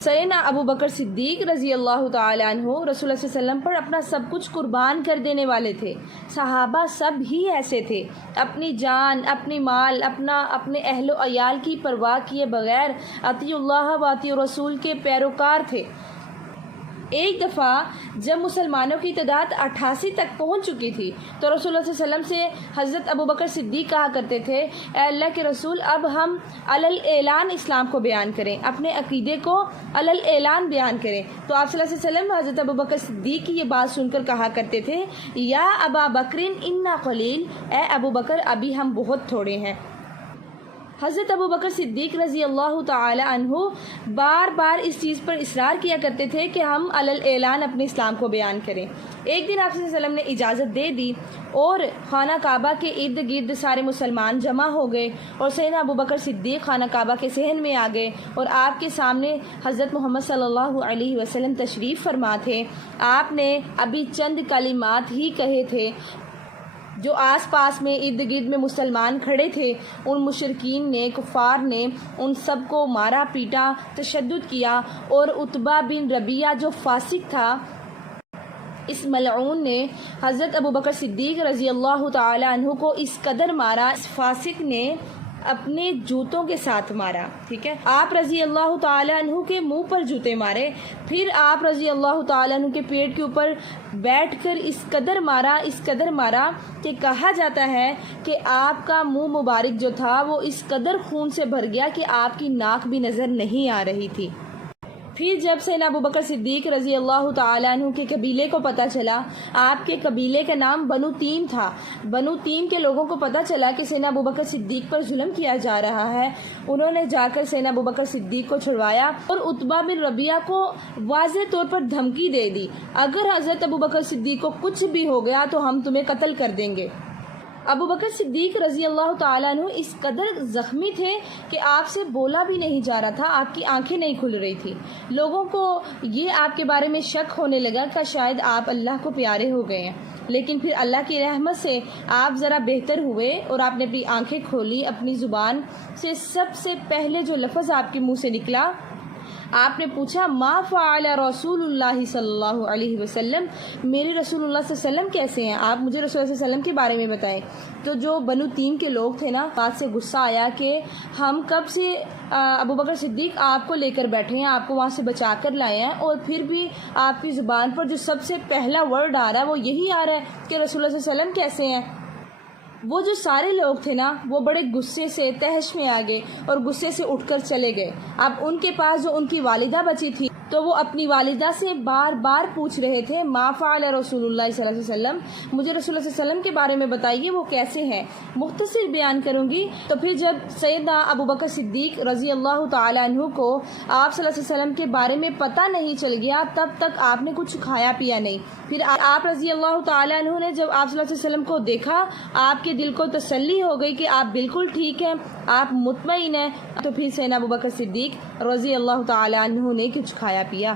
سیدنا ابو بکر صدیق رضی اللہ تعالیٰ عنہ رسول اللہ صلی اللہ علیہ وسلم پر اپنا سب کچھ قربان کر دینے والے تھے۔ صحابہ سب ہی ایسے تھے، اپنی جان، اپنی مال، اپنے اہل و عیال کی پرواہ کیے بغیر اطیع اللہ و اطیع رسول کے پیروکار تھے۔ ایک دفعہ جب مسلمانوں کی تعداد 88 تک پہنچ چکی تھی تو رسول اللہ صلی اللہ علیہ وسلم سے حضرت ابو بکر صدیق کہا کرتے تھے، اے اللہ کے رسول، اب ہم علی الاعلان اسلام کو بیان کریں، اپنے عقیدے کو علی الاعلان بیان کریں۔ تو آپ صلی اللہ علیہ وسلم حضرت ابو بکر صدیق کی یہ بات سن کر کہا کرتے تھے، یا ابا بکر انا قلیل، اے ابو بکر ابھی ہم بہت تھوڑے ہیں۔ حضرت ابو بکر صدیق رضی اللہ تعالی عنہ بار بار اس چیز پر اصرار کیا کرتے تھے کہ ہم علی الاعلان اپنے اسلام کو بیان کریں۔ ایک دن آپ صلی اللہ علیہ وسلم نے اجازت دے دی اور خانہ کعبہ کے ارد گرد سارے مسلمان جمع ہو گئے اور سیدنا ابو بکر صدیق خانہ کعبہ کے صحن میں آ گئے اور آپ کے سامنے حضرت محمد صلی اللہ علیہ وسلم تشریف فرما تھے۔ آپ نے ابھی چند کلمات ہی کہے تھے، جو آس پاس میں ارد گرد میں مسلمان کھڑے تھے، ان مشرکین نے، کفار نے ان سب کو مارا پیٹا، تشدد کیا، اور عتبہ بن ربیعہ جو فاسق تھا، اس ملعون نے حضرت ابو بکر صدیق رضی اللہ تعالی عنہ کو اس قدر مارا، اس فاسق نے اپنے جوتوں کے ساتھ مارا، ٹھیک ہے۔ آپ رضی اللہ تعالیٰ عنہ کے منہ پر جوتے مارے، پھر آپ رضی اللہ تعالیٰ عنہ کے پیٹ کے اوپر بیٹھ کر اس قدر مارا کہ کہا جاتا ہے کہ آپ کا منہ مبارک جو تھا وہ اس قدر خون سے بھر گیا کہ آپ کی ناک بھی نظر نہیں آ رہی تھی۔ پھر جب سیدنا ابو بکر صدیق رضی اللہ تعالیٰ عنہ کے قبیلے کو پتہ چلا، آپ کے قبیلے کا نام بنو تیم تھا، بنو تیم کے لوگوں کو پتہ چلا کہ سیدنا ابو بکر صدیق پر ظلم کیا جا رہا ہے، انہوں نے جا کر سیدنا ابو بکر صدیق کو چھڑوایا اور عتبہ بن ربیعہ کو واضح طور پر دھمکی دے دی، اگر حضرت ابو بکر صدیق کو کچھ بھی ہو گیا تو ہم تمہیں قتل کر دیں گے۔ ابو بکر صدیق رضی اللہ تعالیٰ عنہ اس قدر زخمی تھے کہ آپ سے بولا بھی نہیں جا رہا تھا، آپ کی آنکھیں نہیں کھل رہی تھی۔ لوگوں کو یہ آپ کے بارے میں شک ہونے لگا کہ شاید آپ اللہ کو پیارے ہو گئے ہیں، لیکن پھر اللہ کی رحمت سے آپ ذرا بہتر ہوئے اور آپ نے اپنی آنکھیں کھولی۔ اپنی زبان سے سب سے پہلے جو لفظ آپ کے منہ سے نکلا، آپ نے پوچھا، ما فعل رسول اللہ صلی اللہ علیہ وسلم، میرے رسول اللہ صلی اللہ علیہ وسلم کیسے ہیں، آپ مجھے رسول اللہ صلی اللہ علیہ وسلم کے بارے میں بتائیں۔ تو جو بنو تیم کے لوگ تھے نا، بات سے غصہ آیا کہ ہم کب سے ابو بکر صدیق آپ کو لے کر بیٹھے ہیں، آپ کو وہاں سے بچا کر لائے ہیں، اور پھر بھی آپ کی زبان پر جو سب سے پہلا ورڈ آ رہا ہے وہ یہی آ رہا ہے کہ رسول اللہ صلی اللہ علیہ وسلم کیسے ہیں۔ وہ جو سارے لوگ تھے نا، وہ بڑے غصے سے تہش میں آ گئے اور غصے سے اٹھ کر چلے گئے۔ اب ان کے پاس جو ان کی والدہ بچی تھی تو وہ اپنی والدہ سے بار بار پوچھ رہے تھے، ما فعل رسول اللہ صلی اللہ علیہ وسلم، مجھے رسول اللہ صلی اللہ علیہ وسلم کے بارے میں بتائیے، وہ کیسے ہیں۔ مختصر بیان کروں گی۔ تو پھر جب سیدنا ابو بکر صدیق رضی اللہ تعالیٰ عنہ کو آپ صلی اللہ علیہ وسلم کے بارے میں پتہ نہیں چل گیا، تب تک آپ نے کچھ کھایا پیا نہیں۔ پھر آپ رضی اللہ تعالیٰ عنہ نے جب آپ صلی اللہ علیہ وسلم کو دیکھا، آپ کے دل کو تسلی ہو گئی کہ آپ بالکل ٹھیک ہیں، آپ مطمئن ہیں، تو پھر سیدنا ابو بکر صدیق رضی اللہ تعالیٰ عنہ نے کچھ کھایا پیا۔